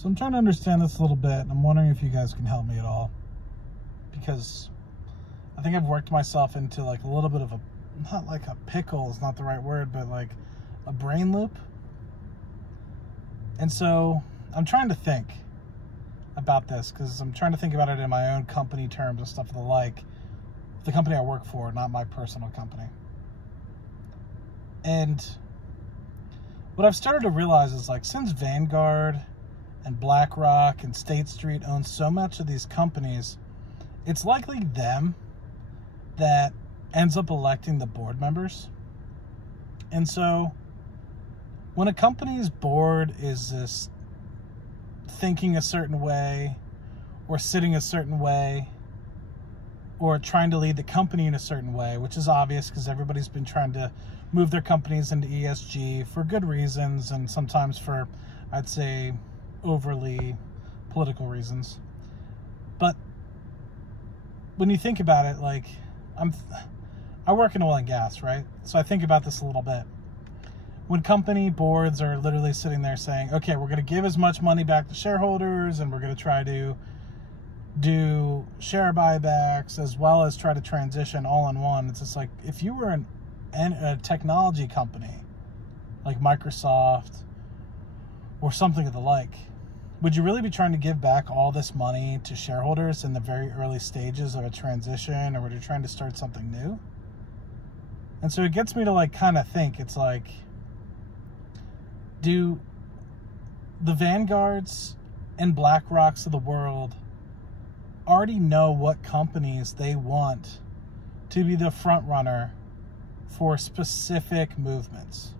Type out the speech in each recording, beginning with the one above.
So I'm trying to understand this a little bit, and I'm wondering if you guys can help me at all. Because I think I've worked myself into like a little bit of a, not like a pickle is not the right word, but like a brain loop. And so I'm trying to think about this because I'm trying to think about it in my own company terms and stuff of the like. The company I work for, not my personal company. And what I've started to realize is like since Vanguard and BlackRock and State Street own so much of these companies, it's likely them that ends up electing the board members. And so when a company's board is this thinking a certain way or sitting a certain way or trying to lead the company in a certain way, which is obvious because everybody's been trying to move their companies into ESG for good reasons and sometimes for, I'd say, overly political reasons. But when you think about it, like I work in oil and gas, right? So I think about this a little bit. When company boards are literally sitting there saying, okay, we're going to give as much money back to shareholders and we're going to try to do share buybacks as well as try to transition all in one. It's just like if you were a technology company like Microsoft or something of the like, would you really be trying to give back all this money to shareholders in the very early stages of a transition, or would you trying to start something new? And so it gets me to like kind of think, it's like, do the Vanguards and BlackRocks of the world already know what companies they want to be the front runner for specific movements?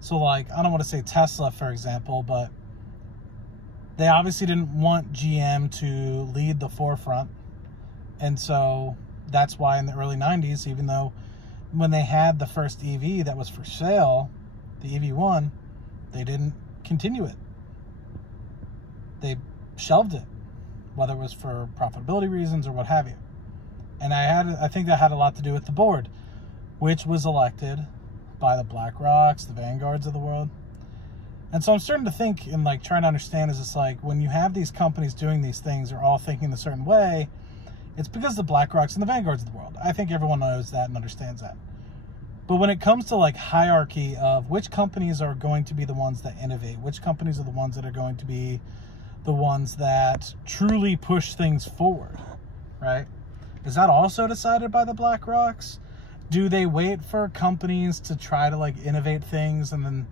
So like, I don't want to say Tesla, for example, but they obviously didn't want GM to lead the forefront. And so that's why in the early 90s, even though when they had the first EV that was for sale, the EV1, they didn't continue it. They shelved it, whether it was for profitability reasons or what have you. And I think that had a lot to do with the board, which was elected by the BlackRocks, the Vanguards of the world. And so I'm starting to think and like trying to understand, is it's like when you have these companies doing these things, they're all thinking a certain way, it's because the BlackRocks and the Vanguards of the world. I think everyone knows that and understands that. But when it comes to like hierarchy of which companies are going to be the ones that innovate, which companies are the ones that are going to be the ones that truly push things forward, right? Is that also decided by the BlackRocks? Do they wait for companies to try to like innovate things, and then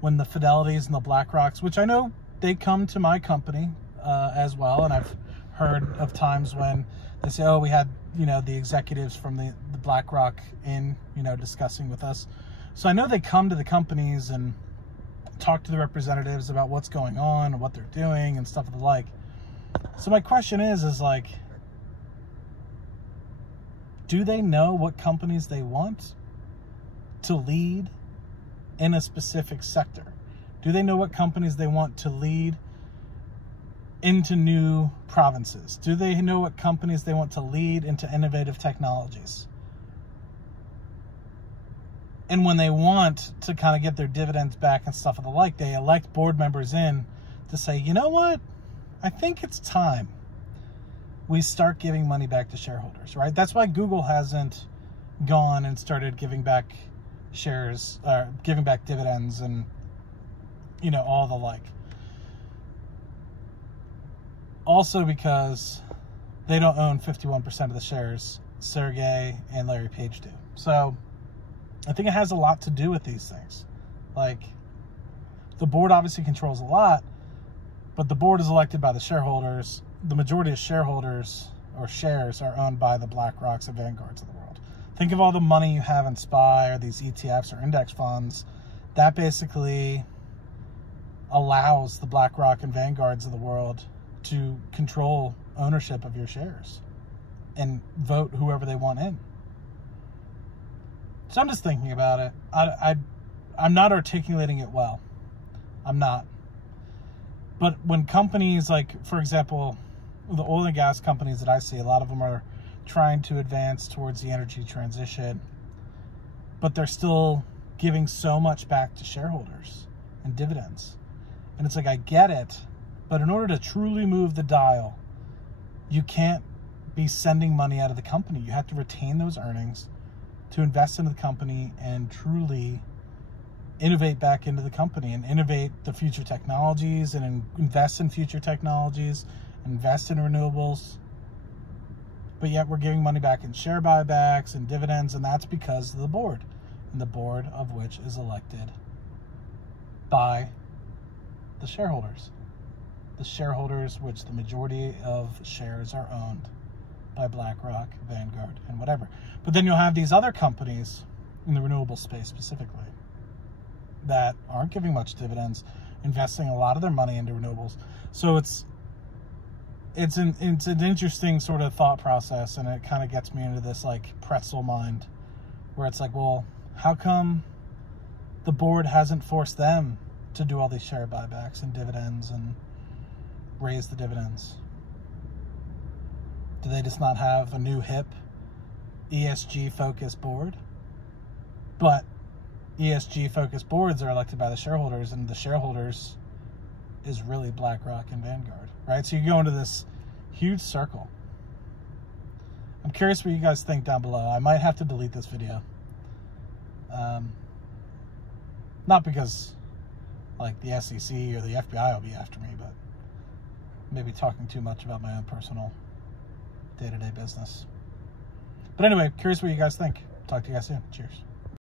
when the Fidelities and the BlackRocks, which I know they come to my company as well, and I've heard of times when they say, oh, we had, you know, the executives from the BlackRock in, you know, discussing with us. So I know they come to the companies and talk to the representatives about what's going on and what they're doing and stuff of the like. So my question is like, do they know what companies they want to lead in a specific sector? Do they know what companies they want to lead into new provinces? Do they know what companies they want to lead into innovative technologies? And when they want to kind of get their dividends back and stuff of the like, they elect board members in to say, you know what? I think it's time we start giving money back to shareholders, right? That's why Google hasn't gone and started giving back shares, or giving back dividends and, you know, all the like. Also because they don't own 51% of the shares. Sergey and Larry Page do. So I think it has a lot to do with these things. Like, the board obviously controls a lot, but the board is elected by the shareholders. The majority of shareholders or shares are owned by the BlackRocks and Vanguards of the world. Think of all the money you have in SPY or these ETFs or index funds. That basically allows the BlackRock and Vanguards of the world to control ownership of your shares and vote whoever they want in. So I'm just thinking about it. I'm not articulating it well. I'm not. But when companies like, for example, the oil and gas companies that I see, a lot of them are trying to advance towards the energy transition, but they're still giving so much back to shareholders and dividends. And it's like, I get it But in order to truly move the dial, you can't be sending money out of the company. You have to retain those earnings to invest into the company and truly innovate back into the company and innovate the future technologies and invest in future technologies, invest in renewables. But yet we're giving money back in share buybacks and dividends, and that's because of the board, and the board of which is elected by the shareholders. The shareholders, which the majority of shares are owned by BlackRock, Vanguard, and whatever. But then you'll have these other companies in the renewable space specifically that aren't giving much dividends, investing a lot of their money into renewables. So it's an interesting sort of thought process, and it kind of gets me into this like pretzel mind where it's like, well, how come the board hasn't forced them to do all these share buybacks and dividends and raise the dividends? Do they just not have a new hip ESG focused board? But ESG focused boards are elected by the shareholders, and the shareholders is really BlackRock and Vanguard, right? So you go into this huge circle. I'm curious what you guys think down below. I might have to delete this video. Not because like the SEC or the FBI will be after me, but maybe talking too much about my own personal day-to-day business. But anyway, curious what you guys think. Talk to you guys soon. Cheers.